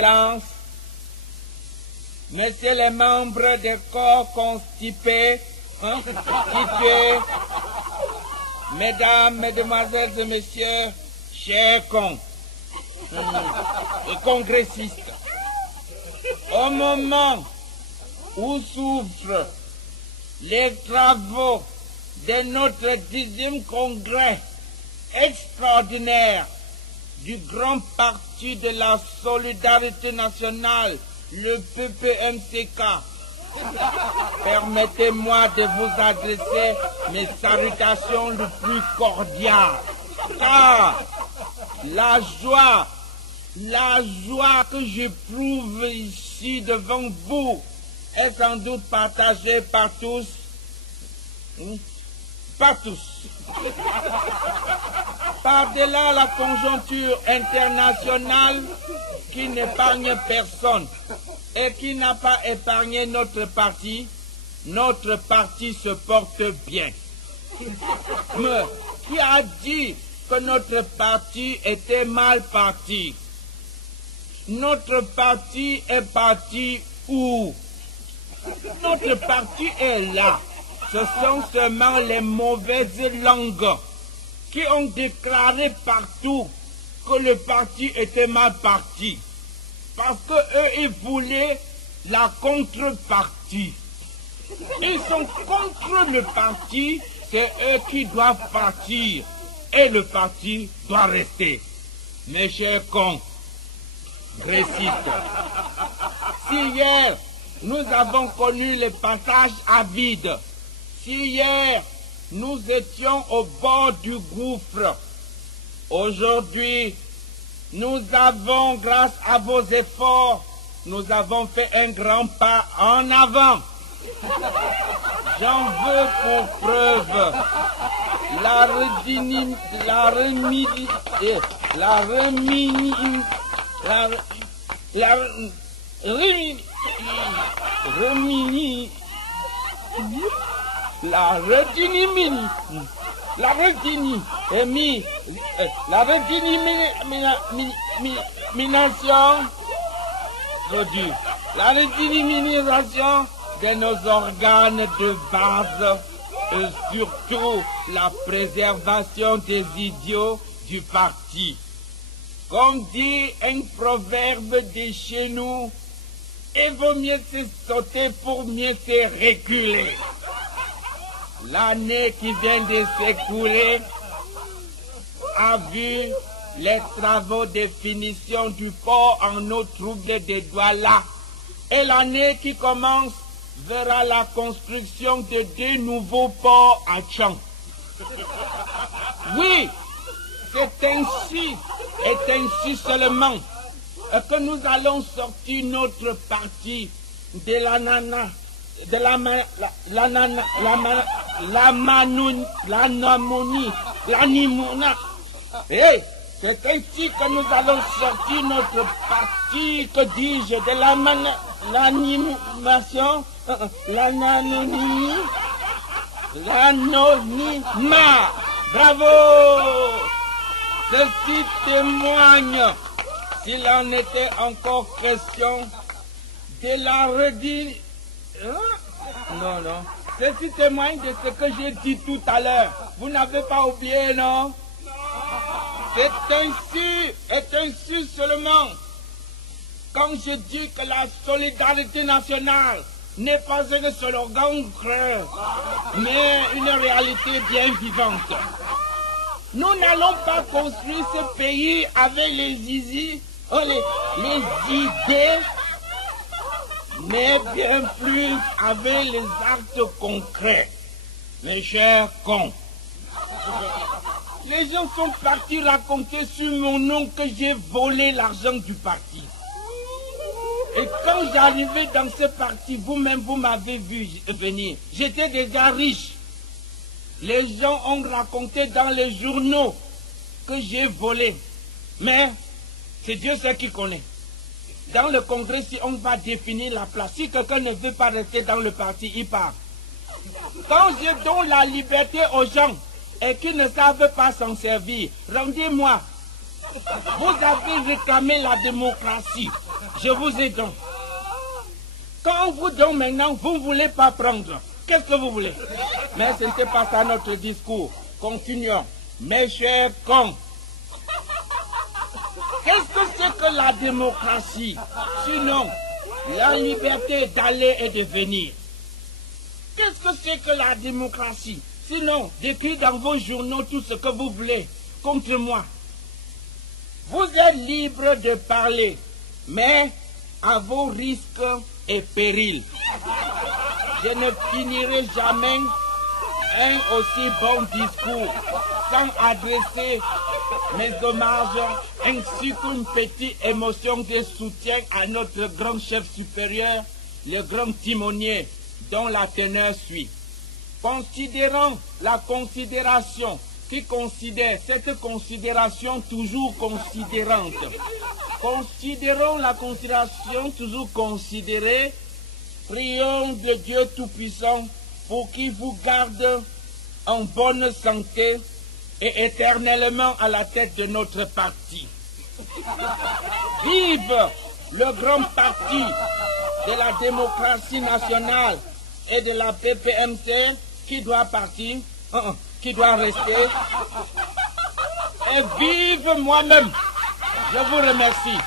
Excellences, Messieurs les membres des corps constipés, constitués, Mesdames, Mesdemoiselles et Messieurs, chers cons et congressistes, au moment où s'ouvrent les travaux de notre 10e congrès extraordinaire du grand parti de la solidarité nationale, le PPMCK, permettez-moi de vous adresser mes salutations les plus cordiales, car la joie que j'éprouve ici devant vous est sans doute partagée par tous. Par tous. Par-delà la conjoncture internationale qui n'épargne personne et qui n'a pas épargné notre parti se porte bien. Mais qui a dit que notre parti était mal parti? Notre parti est parti où? Notre parti est là. Ce sont seulement les mauvaises langues qui ont déclaré partout que le parti était mal parti. Parce qu'eux, ils voulaient la contrepartie. Ils sont contre le parti, c'est eux qui doivent partir. Et le parti doit rester. Mes chers cons, récite. Si hier, nous avons connu le passage à vide, si hier, nous étions au bord du gouffre, aujourd'hui, nous avons, grâce à vos efforts, nous avons fait un grand pas en avant. J'en veux pour preuve la redynamisation de nos organes de base et surtout la préservation des idiots du parti. Comme dit un proverbe de chez nous, il vaut mieux se sauter pour mieux se reculer. L'année qui vient de s'écouler a vu les travaux de finition du port en eau troublée de Douala. Et l'année qui commence verra la construction de 2 nouveaux ports à Tchang. Oui, c'est ainsi seulement que nous allons sortir notre parti de l'animonie. Et c'est ainsi que nous allons sortir notre parti, que dis-je, de l'animation, l'anonymat. Bravo! Ceci témoigne, s'il en était encore question, de la redire. Non. Ceci témoigne de ce que j'ai dit tout à l'heure. Vous n'avez pas oublié, non? C'est ainsi seulement. Quand je dis que la solidarité nationale n'est pas un slogan creux, mais une réalité bien vivante. Nous n'allons pas construire ce pays avec les idées, mais bien plus avec les actes concrets. Mes chers cons, les gens sont partis raconter sur mon nom que j'ai volé l'argent du parti. Et quand j'arrivais dans ce parti, vous-même, vous m'avez vu venir. J'étais déjà riche. Les gens ont raconté dans les journaux que j'ai volé. Mais c'est Dieu seul qui connaît. Dans le congrès, si on va définir la place, si quelqu'un ne veut pas rester dans le parti, il part. Quand je donne la liberté aux gens et qui ne savent pas s'en servir, rendez-moi. Vous avez réclamé la démocratie. Je vous ai donné. Quand on vous donne maintenant, vous ne voulez pas prendre. Qu'est-ce que vous voulez? Mais ce n'était pas ça notre discours. Continuons. Mes chers cons, qu'est-ce que c'est que la démocratie? Sinon, la liberté d'aller et de venir. Qu'est-ce que c'est que la démocratie? Sinon, d'écrire dans vos journaux tout ce que vous voulez contre moi. Vous êtes libre de parler, mais à vos risques et périls. Je ne finirai jamais un aussi bon discours sans adresser mes hommages ainsi qu'une petite émotion de soutien à notre grand chef supérieur, le grand timonier, dont la teneur suit. Considérant la considération qui considère cette considération toujours considérante. Considérons la considération toujours considérée. Prions de Dieu Tout-Puissant pour qu'il vous garde en bonne santé et éternellement à la tête de notre parti. Vive le grand parti de la démocratie nationale et de la PPMC qui doit partir, qui doit rester. Et vive moi-même. Je vous remercie.